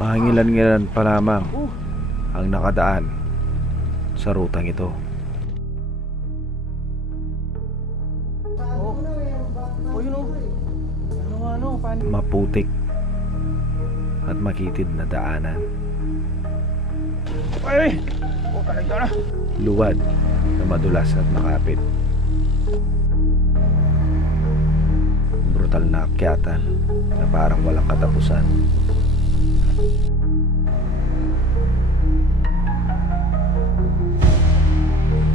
Mahangilan-ngilan pa lamang ang nakadaan sa rutang ito. Maputik at makitid na daanan. Luwad na madulas at makapit. Brutal na akyatan na parang walang katapusan.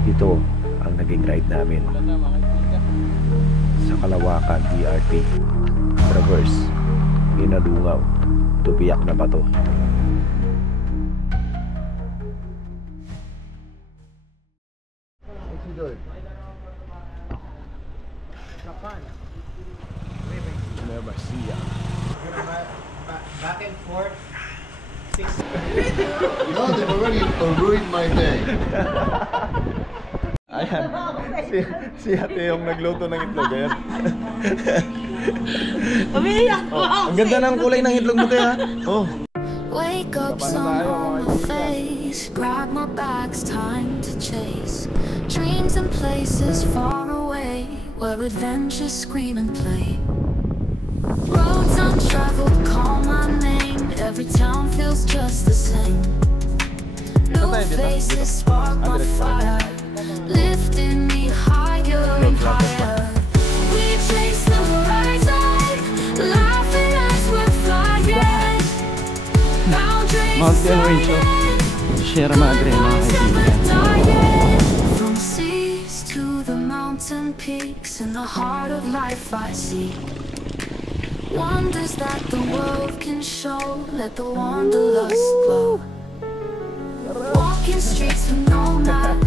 Ito ang naging ride namin sa Kalawakan DRT Traverse Inalungaw to Biak na Bato. Back and forth. No, they've already ruined my day. Ayan, si ate yung nagluto ng itlog. Ayan. Ang ganda ng kulay ng itlog mo kaya. Wake up, sun on my face. Grab my bags, time to chase. Dreams and places far away, where adventures scream and play. Roads untraveled call my name. Every town feels just the same. New faces spark my fire, lifting me higher and higher. We chase the horizon, laughing as we're flying. Mountain Range of Sierra Madre, mga kaibigan. From seas to the mountain peaks, in the heart of life I see wonders that the world can show. Let the wanderlust glow. Walking streets with no map,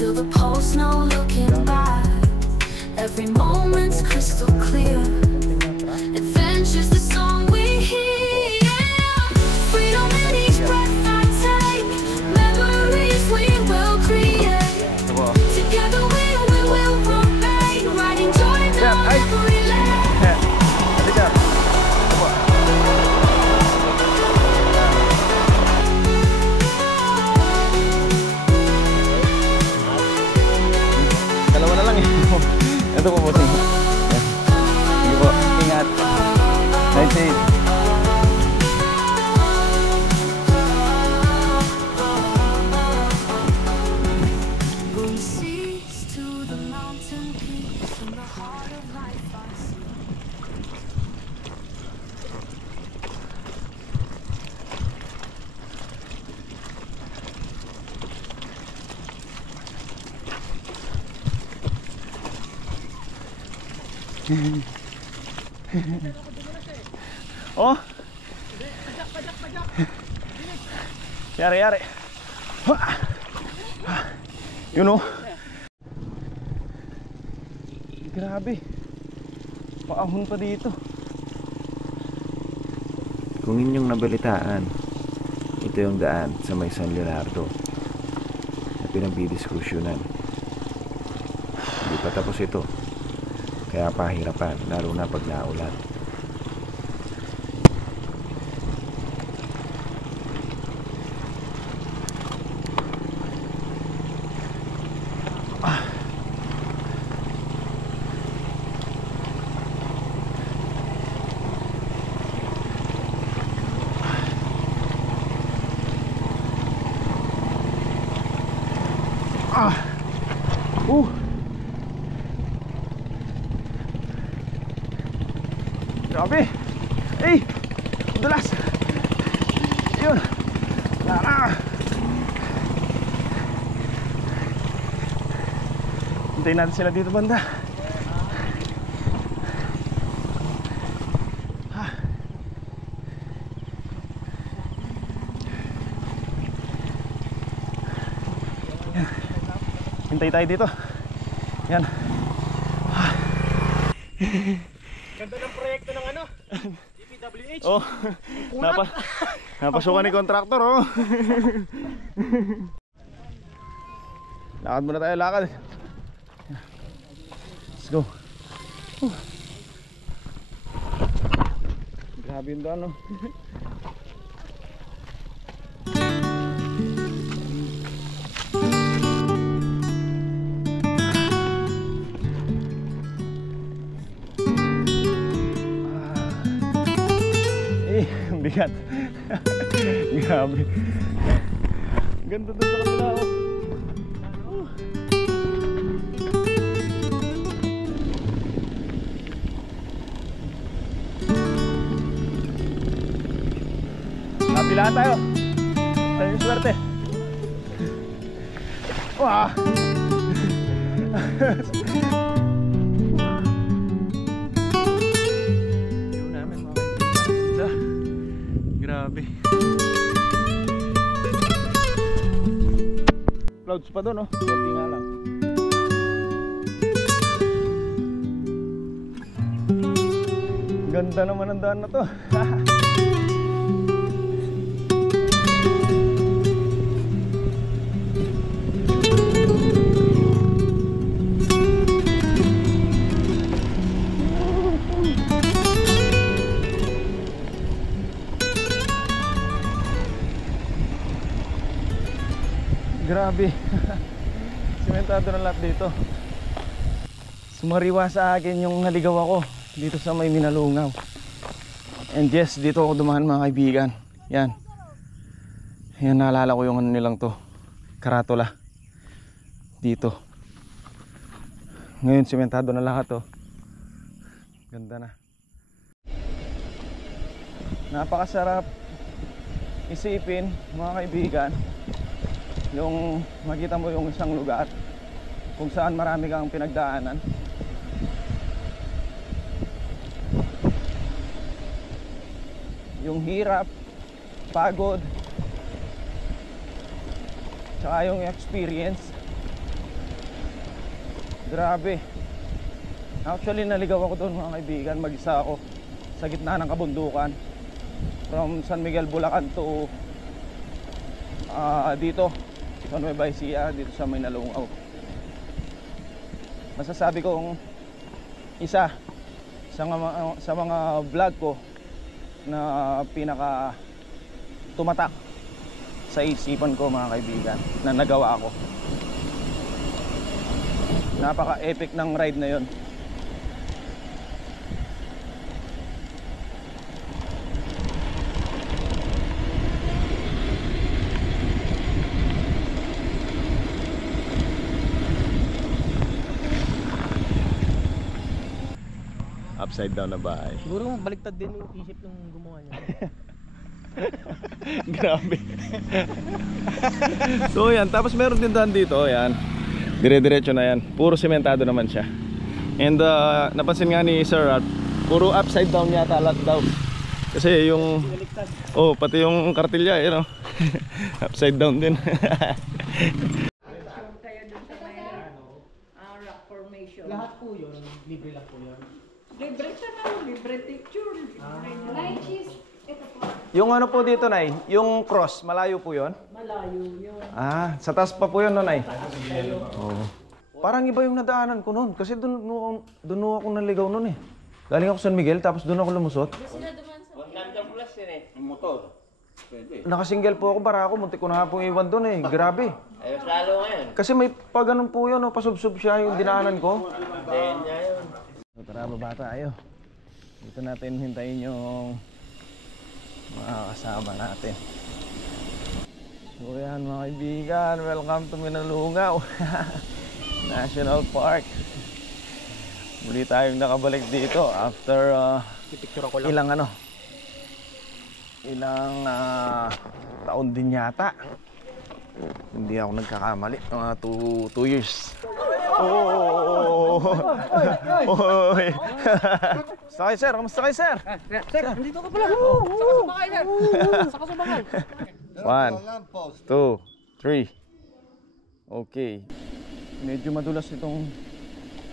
feel the pulse, no looking back. Every moment's crystal clear. Adventure's the song we hear. Freedom in each breath I take. Memories we will create. Together we will remain. Riding joy now every lane. Dalawa na lang eh. Ito po bossing. Sige po, ingat. Nice safe. From seas to the mountain peaks, in the heart of life I see. Oh. Yari. Yun oh. Grabe. Paahon pa dito. Kung inyong nabalitaan, ito yung daan sa may San Leonardo na pinagbidiskusyonan. Hindi pa tapos ito. Kaya pahirapan, lalo na pag naulan. Grabe. Dulas. Yun. Hintayin natin sila dito banda. Hintay tayo dito. Yan. Ganda ng proyekto ng ano? DPWH. Oh. Napasukan ni kontraktor oh. Lakad muna tayo, lakad. Let's go. Grabe yung daan oh. Ang bigat. Grabe. Ganda doon sa kabila oh. Kapilaan tayo. Tayo yung swerte. Wah! View namin mga kaibigan. Grabe. Clouds pa doon oh. Konti nga lang. Ganda naman ang daan na to. Grabe. Simentado na lahat dito. Sumariwa sa akin yung naligaw ako dito sa may Minalungaw. And yes, dito ako dumaan mga kaibigan. Yan. Yan, naalala ko yung ano nilang to, karatula. Dito. Ngayon simentado na lahat to. Ganda na. Napakasarap isipin mga kaibigan, yung makita mo yung isang lugar kung saan marami kang pinagdaanan. Yung hirap, pagod, tsaka yung experience. Grabe. Actually naligaw ako doon mga kaibigan. Mag-isa ako sa gitna ng kabundukan, from San Miguel, Bulacan to dito sa Nueva Ecija, dito sa Minalungaw. Masasabi kong isa sa mga vlog ko na pinaka tumatak sa isipan ko mga kaibigan, na nagawa ko. Napaka-epic ng ride na yon. Upside down na bahay. Siguro baliktad din yung isip ng gumawa niya. Grabe. So yan, tapos meron din daan dito, yan. Dire-diretso na yan. Puro sementado naman siya. And napansin nga ni Sir Art, puro upside down yata lahat daw. Kasi yung pati yung kartilya, you know. Upside down din. Rock formation. Lahat po yun, libre lang po yun. Libre sa na, libre picture. Nay, cheese. Ito po. Yung ano po dito, Nay, yung cross, malayo po yun? Malayo yun. Ah, sa taas pa po yun, no, Nay? Oo. Parang iba yung nadaanan ko noon. Kasi doon ako naligaw noon eh. Galing ako San Miguel, tapos doon ako lumusot. Nakasingle po ako, bara ako. Muntik ko na nga pong iwan doon eh. Grabe. Ayos lalo ngayon. Kasi may paganon po yun, no? Pasubsob siya yung dinaanan ko. Then niya yun. So, tara, baba tayo. Dito natin hintayin yung mga kasama natin. So yan mga kaibigan, welcome to Minalungaw National Park. Muli tayong nakabalik dito after ilang taon din yata. Hindi ako nagkakamali, mga 2 years. Kamusta kayo, sir? Kamusta kayo, sir? Sir, nandito ka pala. Sakasabakay, sir. Sakasabakay. 1, 2, 3. Okay. Medyo madulas itong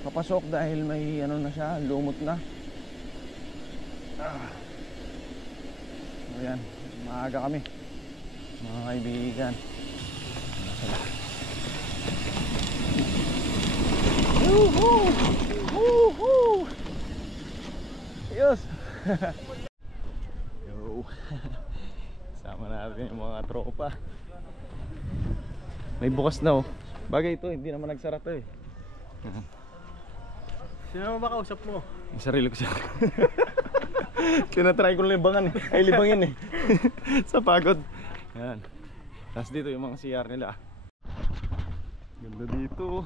papasok dahil may ano na siya, lumot na. Ayan, maaga kami mga kaibigan. Woohoo! Woohoo! Ayos! Yo! Sama natin yung mga tropa. May bukas na oh. Bagay ito, hindi naman nagsara to eh. Sino mo ba kausap mo? Yung sarili ko siya. Tinatry ko libangan eh. Ay, libangin eh. Sa pagod. Yan. Tapos dito yung mga CR nila. Ganda dito.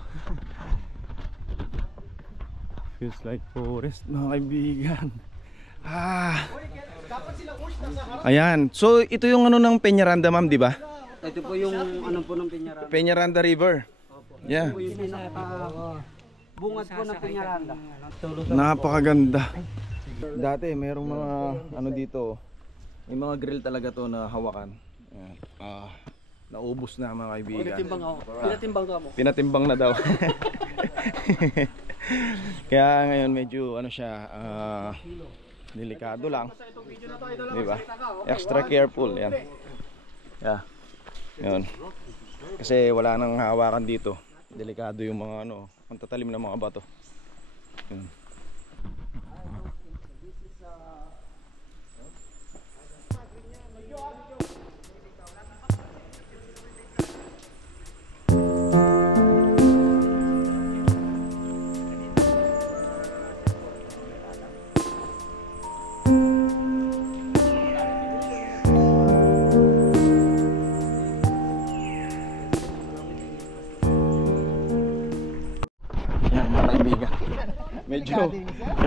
Feels like forest, mga kaibigan. Ayan. So ito yung ano ng Peñaranda, ma'am, di ba? Ito po yung ano po ng Peñaranda. Peñaranda River. Yeah. Ito po yung bungad po ng Peñaranda. Napakaganda. Dati mayroong mga ano dito. May mga grill talaga to na hawakan. Ayan. Naubos na, mga kaibigan. Pinatimbang ako. Pinatimbang ka mo. Pinatimbang na daw. Kaya ngayon medyo ano siya, delikado lang. Diba? Extra careful yan. Yeah. Yun. Kasi wala nang hawakan dito. Delikado yung mga ano, ang tatalim ng mga bato. Yun.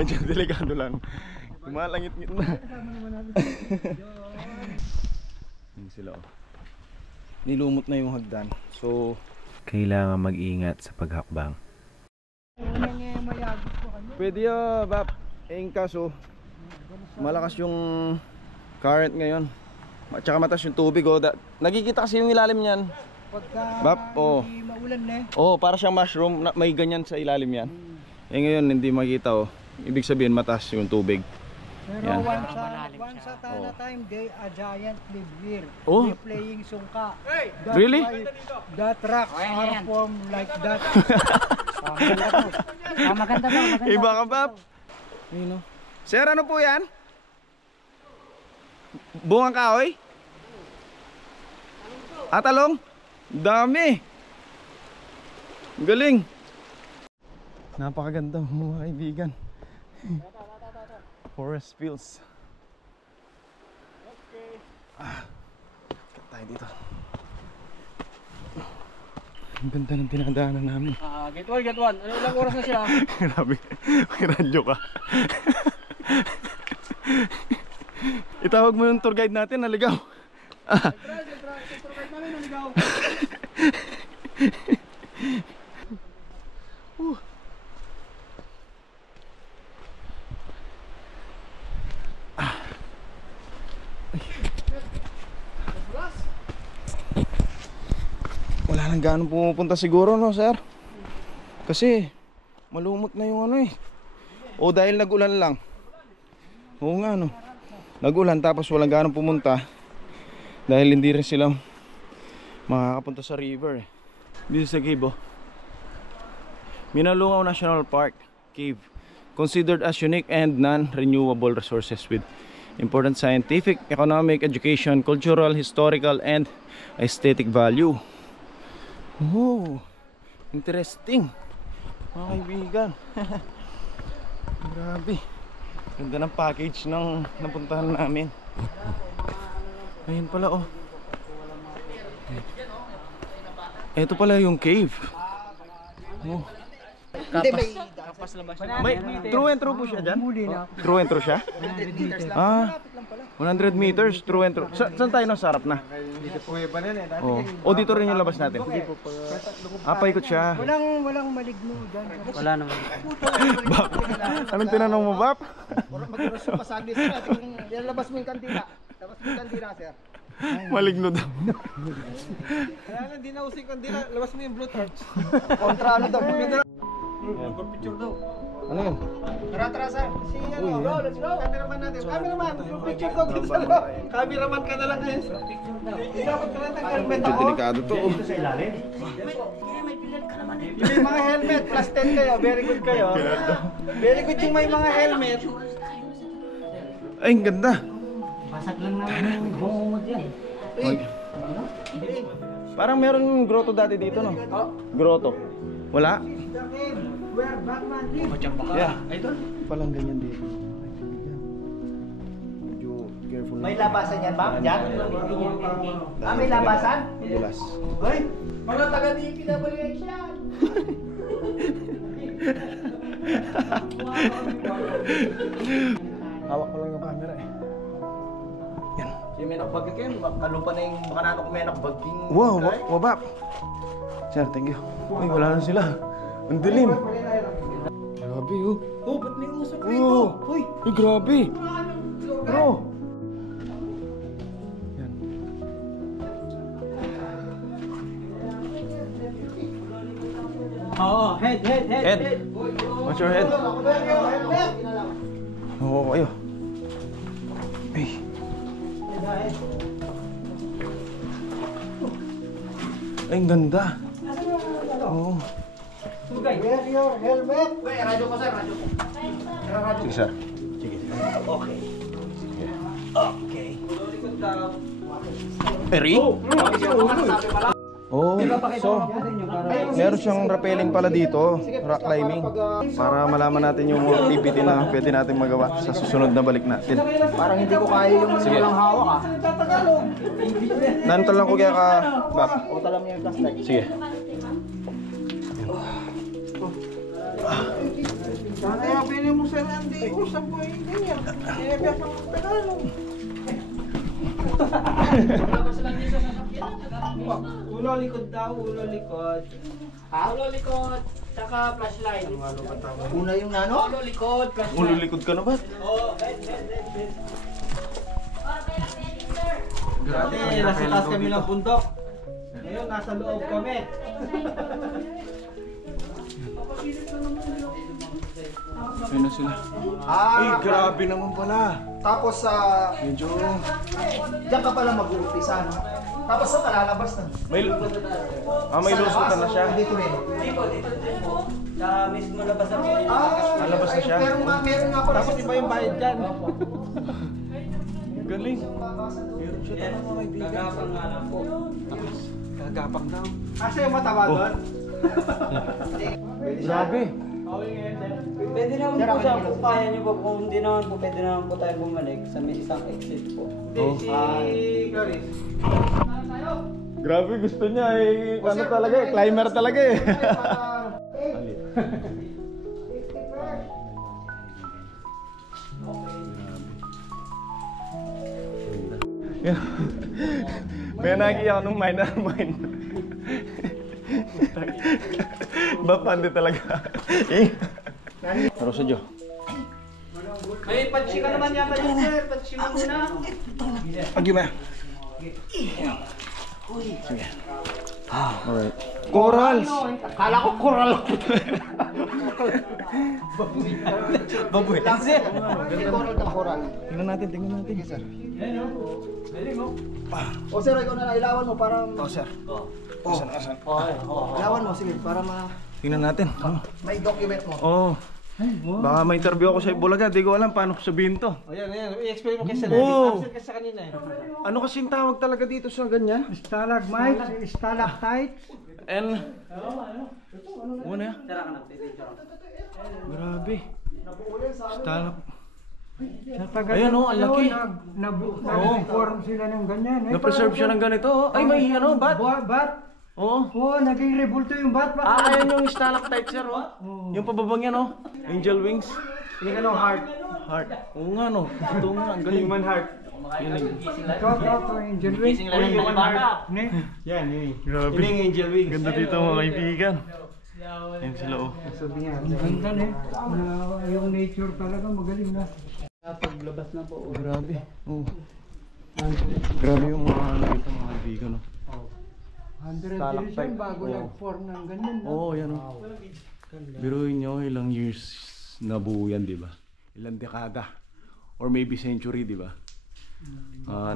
Medyo delikado lang. Kumalangit-ngit na. Hindi sila oh. Nilumot na yung hagdan. So Kailangan mag-ingat sa paghakbang. pwede Bap. Kaso malakas yung current ngayon. At saka mataas yung tubig oh. Nagkikita kasi yung ilalim niyan. Bap, oh. Maulan na Oh, para siyang mushroom. May ganyan sa ilalim yan. Ngayon hindi makita oh. Ibig sabihin mataas yung tubig. Pero Yan. once at a time, they a giant live here. Oh. They playing sungka. That's Really? why that rocks are formed like that. Maganda daw, maganda. Iba ka Bap. Ayun oh. Sir, ano po yan? Bungang kahoy? Talong? Dami. Galing. Napakaganda mga kaibigan. Forest fields. Kat tayo dito. Ang ganda ng tinadaanan namin. Get one. Ano ilang oras na siya? Grabe, may radyo ka. Itawag mo yung tour guide natin, naligaw. Tour guide namin naligaw. Wala nang gaano pumupunta siguro no sir. Kasi malumot na yung ano eh. O dahil nag-ulan lang. Oo nga no. Nag-ulan tapos walang gaano pumunta. Dahil hindi rin sila makakapunta sa river eh. Dito sa cave oh. Minalungaw National Park Cave, considered as unique and non-renewable resources with important scientific, economic, education, cultural, historical, and aesthetic value. Oh, interesting mga kaibigan. Grabe, ganda ng package ng napuntahan namin. Ayun pala oh. Ito pala yung cave. Oh. May true and true po siya dyan? True and true siya? 100 meters, true and true. Saan tayo nasa harap na? O dito rin yung labas natin? Paikot siya. Walang maligno dyan. Wala naman. Bap, anong tinanong mo Bap? Mag-cross yung pasagli sir. Labas mo yung kandila. Labas mo yung kandila sir. Maligno daw. Kaya lang di na using kandila. Labas mo yung blue torch. Kontra ano daw. Picture daw. Ano yun? Tara sir. Go, let's go. Cameraman natin. Cameraman, picture daw dito sa loob. Cameraman ka na lang ngayon. Dapat ka lang ng helmet Medyo ako. delikado to. May mga helmet. Plus 10 kayo. Very good kayo. Very good yung may mga helmet. Ay, ang ganda. Basag lang namin yung bungod yan. Parang meron grotto dati dito no? Grotto. Wala? Where Batman lives. Yeah. Palang ganyan dito. May labasan yan, ma'am? Diyan? May labasan? Madulas. Ay, mga taga-DP na balik yan. Hawak ko lang yung camera eh. Yan. Si Menak Bagking, kalupa na yung makanano ko Menak Bagking. Wow, wabak. Sir, thank you. Uy, wala na sila. Ang dilim. Grabe oh. Oh, ba't may usok Oh, Uy, ay, grabe. Bro. Yan. Oo, head. Head. What's your head? Oo, kayo. Ay. Ay, ang ganda. Oo. Wear your helmet. Uy, radyo ko, sir, radyo ko. Sige, sir. Okay. Okay. Eri? Oh, so meron siyang rappelling pala dito, rock climbing, para malaman natin yung mga activity na pwede natin magawa sa susunod na balik natin. Parang hindi ko kaya yung walang hawak ah. Nantal lang ko kaya ka, Bap. O talam niya yung plastic. Sige. Kaya pili mo sir Andy, usap ko yung ganyan. Kaya pang Tagalog. Ulo likod daw, ulo likod. Ulo likod, saka flashlight. Una yung nano? Ulo likod, flashlight. Ulo likod ka na ba? Grabe, nasa taas kami ng bundok. Ngayon, nasa loob kami. Ayun na sila. Ay, grabe naman pala. Tapos sa... Medyo... Diyan ka pala mag-uumpisa, no? Tapos sa kalalabas na. May lusutan na siya. Dito rin. Sa mismo labas na po. Lalabas na siya. Pero nga, meron nga pala. Tapos iba yung bayad dyan. Galing. Meron siya talaga mga kaibigan. Gagapang nga lang po. Gagapang daw. Kasi yung mataba doon. Grabe. Pwede naman po siya kung kaya niyo po. Kung hindi naman po, pwede naman po tayo bumalik sa may isang exit po. Si Garis. Grabe, gusto niya eh. Ano talaga eh, climber talaga eh. May nakiyak nung minor mine. Bapande talaga. Pero sa Diyo. May patsi ka naman yata yun, sir. Patsi mo muna. Pagi mo. Sige. Alright. Corals! Kala ko coral. Baboy. Sir, coral ka coral. Tingnan natin. Sige, sir. O sir, ikaw na ilawan mo para... Oh, sir. Asan? Ilawan mo, sige, para Tingnan natin. may document mo. Oh. Baka may interview ako sa Bulaga, di ko alam paano ko sabihin to. O yan. I-explain mo kay sir. Oo. Kasi sa kanina eh. Ano kasing tawag talaga dito sa ganyan? Stalagmites, stalactites. And... Ano yan? Tara ka na, picture. Grabe. Stalak. Sa tagal Ayan oh, ang laki. nag-form sila ng ganyan. Na-preserve siya ng ganito. Oh. Ay, may ano, bat? Bat? Oo. Oo, naging rebulto yung bat. Ayan yung stalactite sir, oh. Yung pababang yan, oh. Angel wings. Yung ano, heart. Heart. Oo nga, no. Ito nga, ang galing. Human heart. Yan eh. Ito, angel wings. Gising lang yung bata. Yan, yun. Grabe. Yun yung angel wings. Ganda dito mga kaibigan. Yan sila, oh. Ganda eh. Yung nature talaga magaling na. Paglabas na po. Grabe. Oh. Grabe yung mga nakita mga kaibigan, oh. 100 years yan bago nag-form ng ganyan. Oo, yan o. Biruin nyo, ilang years na buo yan, di ba? Ilang dekada. Or maybe century, di ba?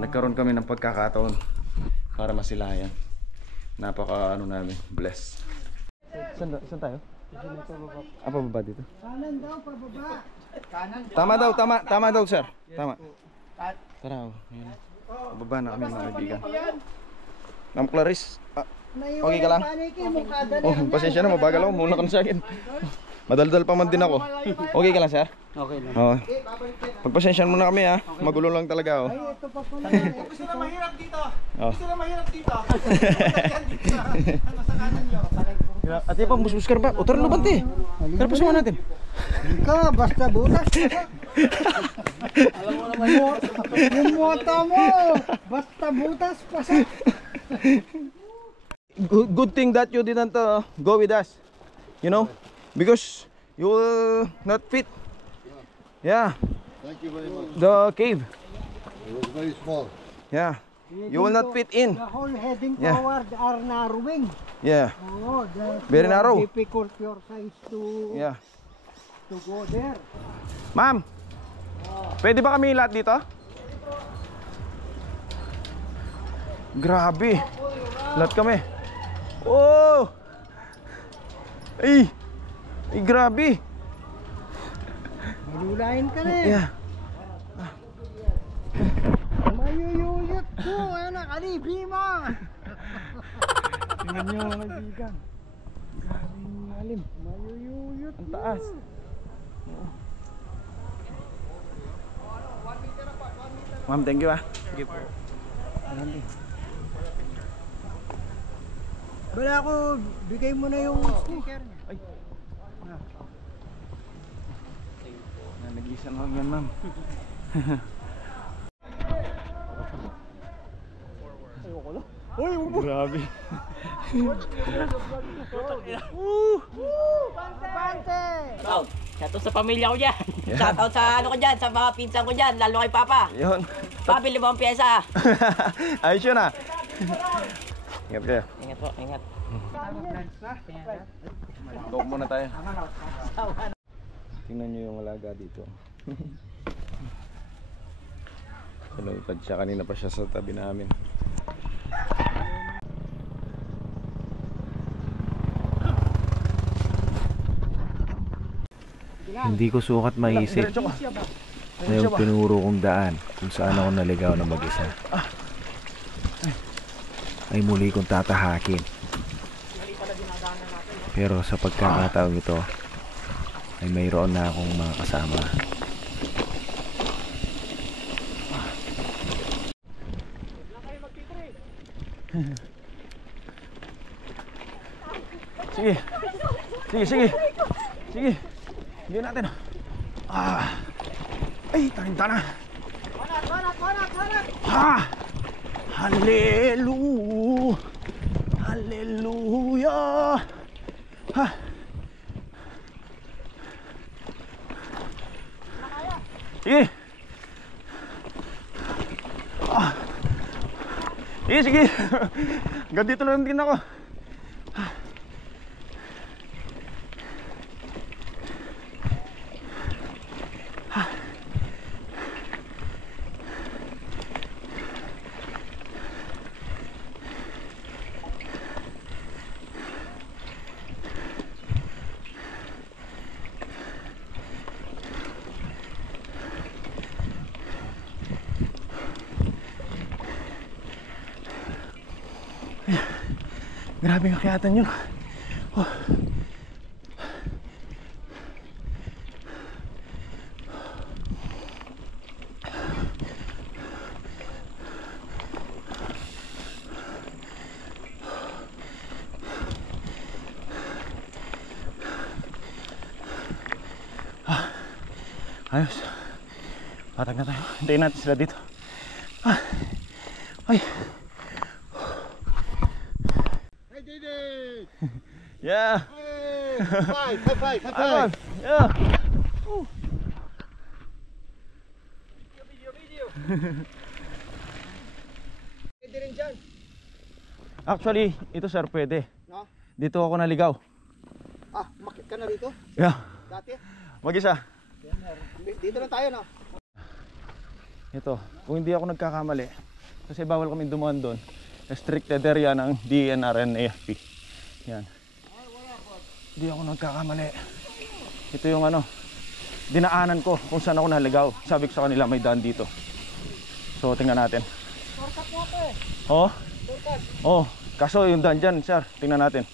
Nagkaroon kami ng pagkakataon para masilayan. Napaka, namin, blessed. Saan tayo? Pababa dito? Kanan daw, pababa. Tama daw, sir. Tama. Tara, ayan. Pababa na kami, mga kaibigan. Ma'am Clarice, okay ka lang? Oh, pasensya na, mabagal ako. Muna ka na sa akin. Madaldal pa man din ako. Okay ka lang, sir? Okay lang. Oo. Pagpasensyahan mo na kami ha. Magulo lang talaga oh. Gusto na mahirap dito. Oh. Gusto na mahirap dito. Dito sa kanan nyo. Ate pa, musmus ka ba? Utar lo bante. Tara pasukan natin. Ka, basta butas. Alam mo naman yung mota mo. Basta butas pa sa. Good thing that you didn't go with us. You know? Because you will not fit. Yeah. Thank you very much. The cave. It was very small. Yeah. You will not fit in. The whole heading Yeah. forward are narrowing. Yeah. Oh, that's Very narrow. difficult your size to Yeah. go there. Ma'am. Pwede ba kami lahat dito? Grabe. Lahat kami. Oh! Ay! Ay, grabe. Malulain ka na eh. Yeah. Mayuyuyot ko. Anak, alibi mo. Tingnan nyo mga kaibigan. Grabe yung lalim. Mayuyuyot Ang taas. Ma'am, thank you ah. Sige po. Bala ko, bigay mo na yung sticker niya. Ay. Nag-isa lang yan, ma'am. Grabe. Shout! Shoutout sa pamilya ko dyan. Shoutout sa ano ko dyan, sa mga pinsan ko dyan, lalo kay Papa. Yun. Pabili mo ang pyesa. Ayos yun ah. Ingat kayo. Ingat po, ingat. Talk muna tayo. Tingnan nyo yung alaga dito. Lumipad siya, kanina pa siya sa tabi namin. Hindi ko sukat maisip na yung tinuro kong daan kung saan ako naligaw na mag-isa ay muli kong tatahakin. Pero sa pagkakataong ito ay mayroon na akong mga kasama. Sige. Sige, sige. Sige. Hindi natin. Ah. Ay, tarinta na. Ha! Hallelujah. Hallelujah. Ha. Sige. Ah. Sige, sige. Hanggang dito lang din ako. Grabe yung akyatan yun. Oh. Ah. Ayos. Patag na tayo. Hintayin natin sila dito. Ah. Ay. Yeah. Hey, high five, high five. Yeah. Pwede rin dyan. Actually, ito sir, pwede. No? Dito ako naligaw. Ah, makit ka na rito? Yeah. Dati? Mag-isa. Dito na tayo, no? Ito, kung hindi ako nagkakamali, kasi bawal kami dumaan doon. Restricted area ng DNR and AFP. Yan. Hindi ako nagkakamali. Ito yung ano, dinaanan ko kung saan ako naligaw. Sabi ko sa kanila may daan dito. So tingnan natin. Shortcut mo ako eh. Oh? Shortcut. Oh, kaso yung daan dyan, sir. Tingnan natin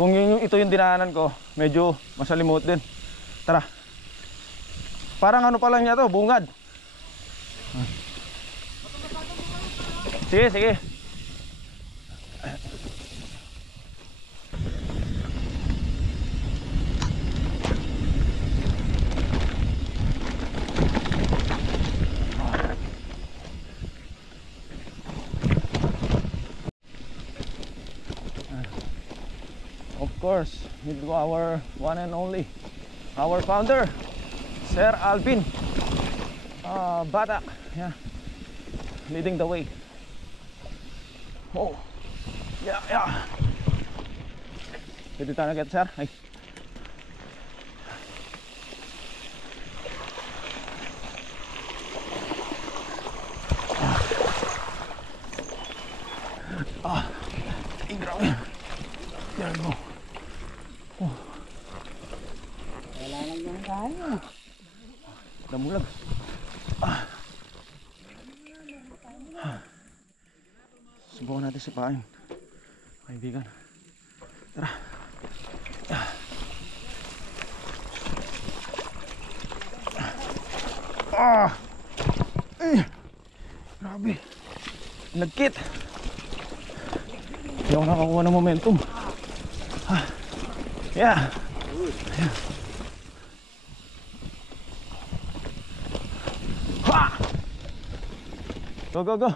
Kung ito yung dinaanan ko, medyo masalimot din. Tara. Parang ano pa lang niya to, bungad. Sige, sige. Of course, with our one and only, our founder, Sir Alvin Batak, yeah, leading the way. Oh, yeah, yeah. Pwede tayo na get, sir. Ay. Ay, grabe. There we go. Oh. Wala lang yung tayo. Damulag. Subukan natin si Pain, kaibigan. Tara. Grabe. Nagkit. Hindi ako nakakuha ng momentum. Yeah. Yeah. Ha! Go, go, go.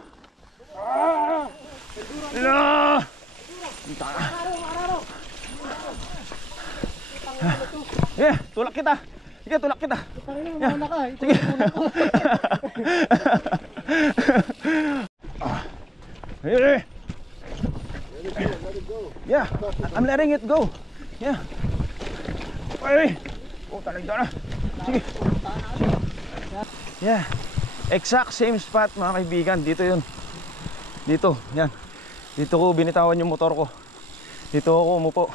Yeah, tulak kita. Sige, tulak kita. Yeah. Sige. Hey. Yeah, I'm letting it go. Yeah. Ay. Oh, talaga na. Sige. Yeah. Exact same spot, mga kaibigan. Dito 'yun. Dito, yan. Dito ko binitawan yung motor ko. Dito ako umupo.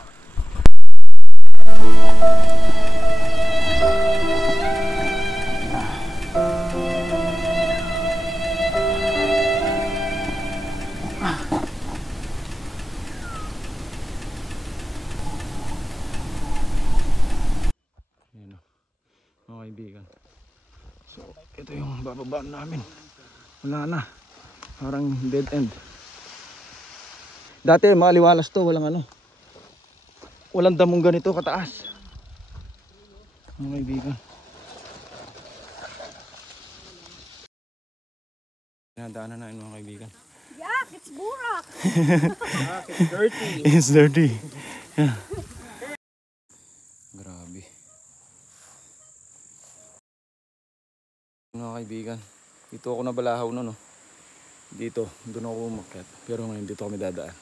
Mga kaibigan, so ito yung bababa namin. Wala na, parang dead end. Dati maliwalas to, walang damong ganito kataas, mga kaibigan. Nadaanan na yun, mga kaibigan. Yak, it's burak. It's dirty. It's dirty. Yeah. Grabe. Mga kaibigan, dito ako nabalahaw no. Dito, doon ako umakyat. Pero ngayon dito kami dadaan.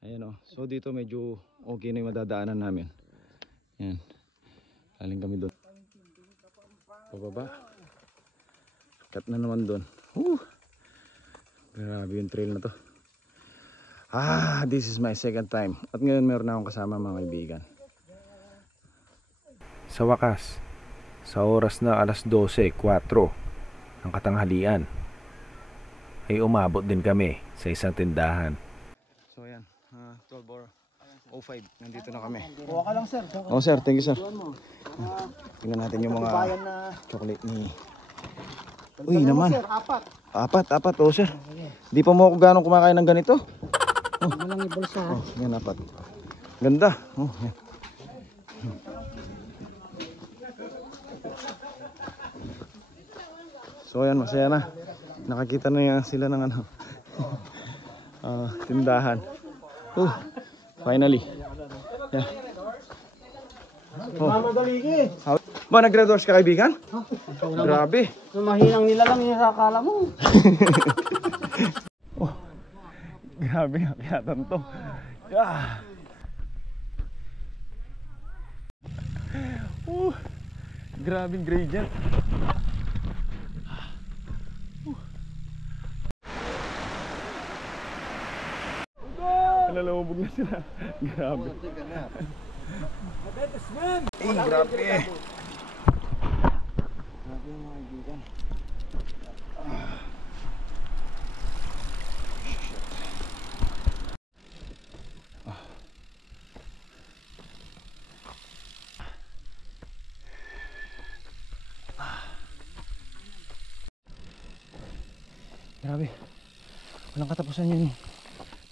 Ayan o. So dito medyo okay na yung madadaanan namin. Ayan. Galing kami doon. Pababa. Cut na naman doon. Grabe yung trail na to. This is my second time. At ngayon meron na akong kasama, mga kaibigan. Sa wakas, sa oras na 12:04 ng katanghalian, ay umabot din kami sa isang tindahan. So ayan, 12:05, nandito na kami. Kuha ka lang, sir. Oh sir, thank you sir. Tingnan natin yung mga chocolate ni... Uy naman. Sir, Apat, oh sir. Di pa mo ako ganong kumakain ng ganito. Walang ibulsa. Oh, yan, apat. Ganda. Oh, yan. So ayan, masaya na. Nakakita na yan sila ng ano, tindahan. Finally. Yeah. Ba, nag-graduate ka, kaibigan? Grabe. Mahinang nila lang yung akala mo. Grabe, akyatan to. Yeah. Grabing gradient. Nalalubog na sila. Grabe. Grabe. Grabe mga kaibigan. Grabe. Walang katapusan yung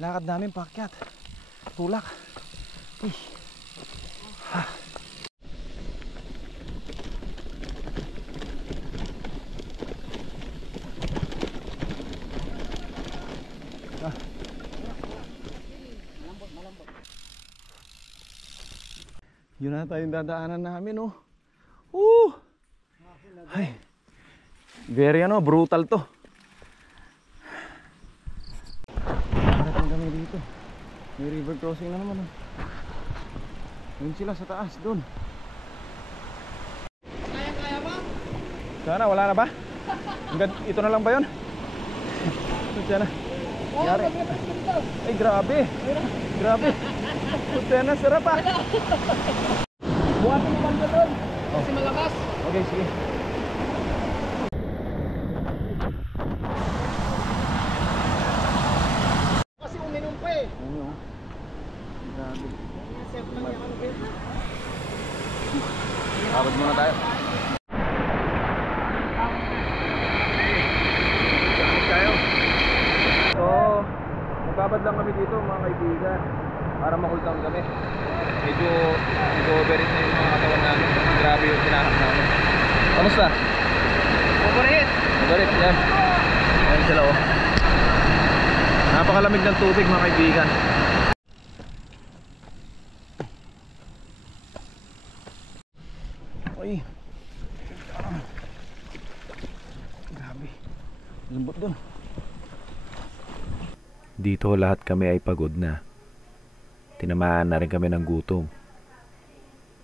lakad namin paakyat. Tulak. Uy. Yun na tayong dadaanan namin, oh. Ay. Very brutal to. Parating kami dito. May river crossing na naman, oh. Yun sila sa taas, doon. Kaya ba? Sana, wala na ba? Ito na lang ba yun? Puta na. Yari. Ay, grabe. Grabe. Puta na, sarap ah. Buhatin mo banda doon. Kasi malakas. Okay, sige. Kasi uminom pa eh. Ano? Grabe. Set lang yan. Abot muna tayo. So, magbabad lang kami dito mga kaibigan para makool down kami. Medyo overheat na yung mga katawan namin. Grabe yung tinahak namin. Kamusta? Overheat. Overheat, yan. Ayan sila, oh. Napakalamig ng tubig mga kaibigan. Uy. Grabe. Lambot dun. Dito lahat kami ay pagod na. Tinamaan na rin kami ng gutom.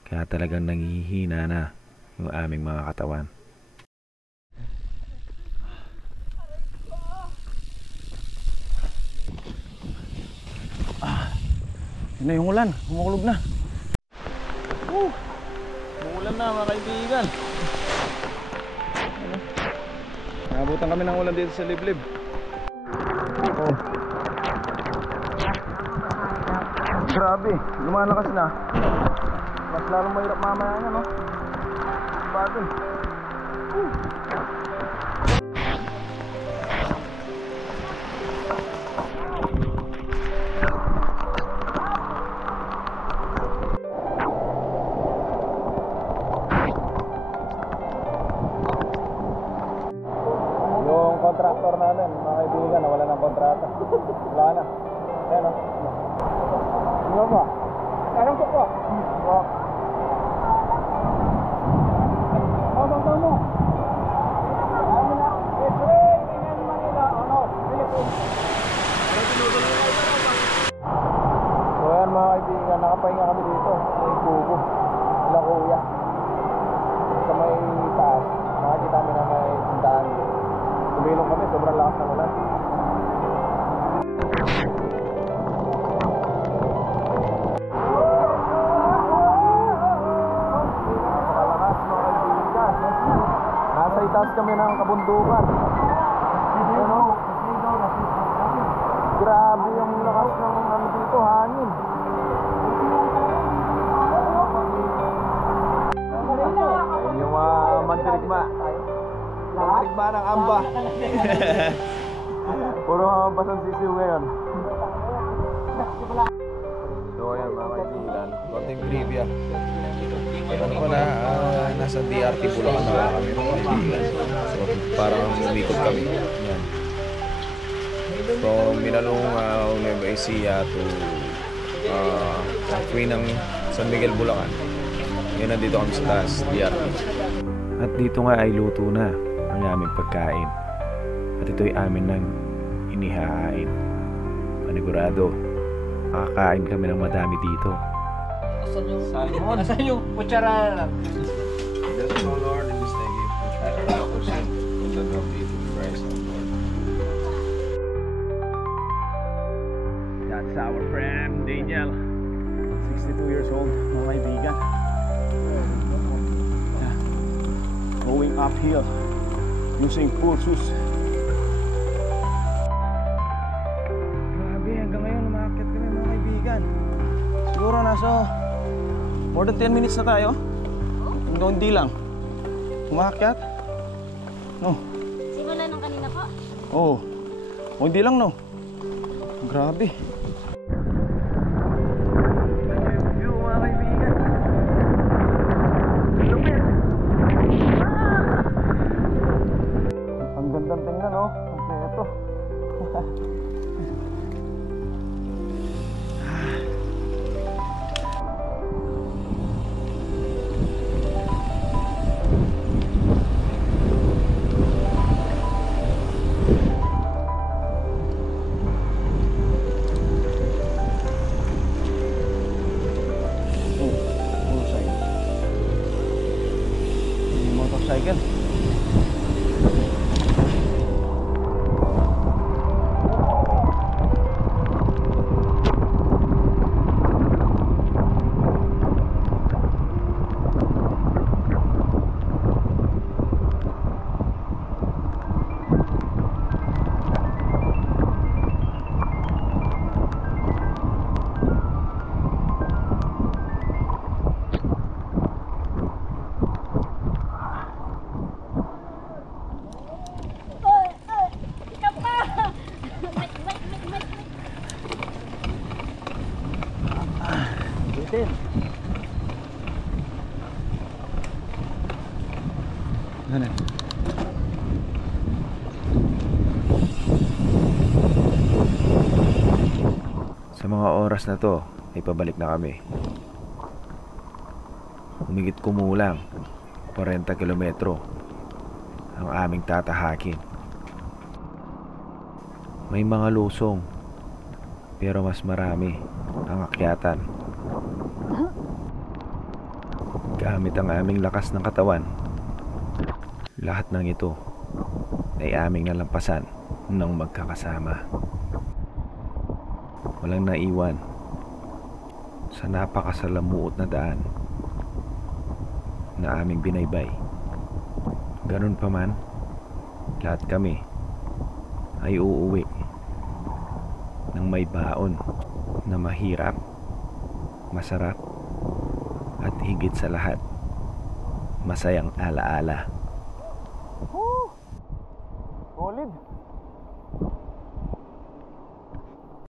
Kaya talagang nanghihina na yung aming mga katawan. Yun na yung ulan, kumukulog na. Umuulan na mga kaibigan. Nabutan kami ng ulan dito sa liblib. Oh. Grabe, lumalakas na. Mas lalong mahirap mamaya na, no? Bagal. Yung contractor namin, mga kaibigan, nawala ng kontrata. Wala na. Ayan, no? Ano ba? Karang ko po. Bang mo. Ano na? In Manila, ano? Philippines. So ayan mga kaibigan, nakapahinga kami dito. May kubo. Ilang kuya. Sa may taas. Nakakita kami na may tindahan. Tumilong kami, sobrang lakas ng ulan. Nasa itaas kami ng kabundukan. Ano? Grabe yung lakas ng ano dito, hangin. Ayun yung mantirigma. Mantirigma ng amba. Puro basang sisiw ngayon. So ayan mga kaibigan, konting trivia. Ano ko na, nasa DRT Bulacan na kami mga kaibigan. So parang umikot kami. Yan. From Minalong, Nueva Ecija to Queen ng San Miguel, Bulacan. Ngayon nandito kami sa taas, DRT. At dito nga ay luto na ang aming pagkain. At ito'y amin nang inihahain. Panigurado, makakain kami ng madami dito. Asan yung kutsara? There's no Lord in this day. Put the drop it in Christ our Lord. That's our friend Daniel, 62 years old, mga kaibigan. Yeah. Going uphill using full shoes. Grabe, hanggang ngayon umakyat kami mga kaibigan. Siguro nasa more than 10 minutes na tayo. Hanggang hindi lang. Umakyat? No. Simula nung kanina po? Oo. O hindi lang, no? Grabe. Ang gandang tingnan, no? Ang seto. Motorcycle. Ano? Sa mga oras na to ay pabalik na kami. Humigit kumulang 40 kilometro ang aming tatahakin. May mga lusong, pero mas marami ang akyatan. Gamit ang aming lakas ng katawan, lahat ng ito ay aming nalampasan ng magkakasama. Walang naiwan sa napakasalamuot na daan na aming binaybay. Ganun pa man, lahat kami ay uuwi ng may baon na mahirap, masarap, at higit sa lahat, masayang alaala. Solid.